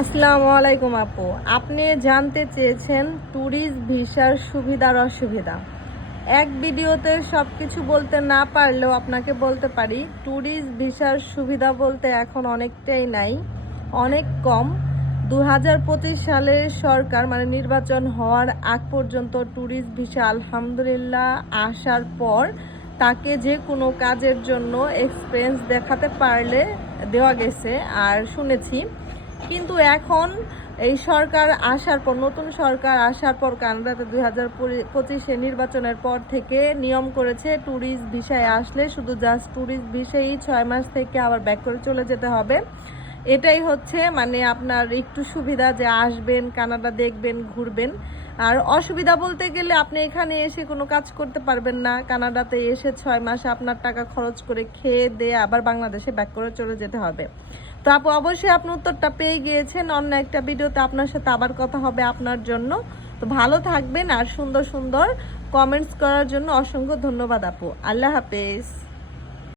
আসসালামু আলাইকুম আপু, আপনি জানতে চেয়েছেন ট্যুরিস্ট ভিসার সুবিধার অসুবিধা। এক ভিডিওতে সব কিছু বলতে না পারলেও আপনাকে বলতে পারি ট্যুরিস্ট ভিসার সুবিধা বলতে এখন অনেকটাই নাই, অনেক কম। 2025 সালের সরকার মানে নির্বাচন হওয়ার আগ পর্যন্ত ট্যুরিস্ট ভিসা আলহামদুলিল্লাহ আসার পর তাকে যে কোনো কাজের জন্য এক্সপিরিয়েন্স দেখাতে পারলে দেওয়া গেছে আর শুনেছি। কিন্তু এখন এই সরকার আসার পর, নতুন সরকার আসার পর কানাডাতে 2025 নির্বাচনের পর থেকে নিয়ম করেছে ট্যুরিস্ট ভিসায় আসলে শুধু জাস্ট ট্যুরিস্ট ভিসাই 6 মাস থেকে আবার ব্যাক করে চলে যেতে হবে। এটাই হচ্ছে মানে আপনার একটু সুবিধা যে আসবেন, কানাডা দেখবেন, ঘুরবেন। আর অসুবিধা বলতে গেলে আপনি এখানে এসে কোনো কাজ করতে পারবেন না। কানাডাতে এসে 6 মাস আপনার টাকা খরচ করে খেয়ে দিয়ে আবার বাংলাদেশে ব্যাক করে চলে যেতে হবে। তো আপু, অবশ্যই আপনি উত্তরটা পেয়ে গিয়েছেন। অন্য একটা ভিডিওতে আপনার সাথে আবার কথা হবে আপনার জন্য। তো ভালো থাকবেন আর সুন্দর সুন্দর কমেন্টস করার জন্য অসংখ্য ধন্যবাদ আপু। আল্লাহ হাফেজ।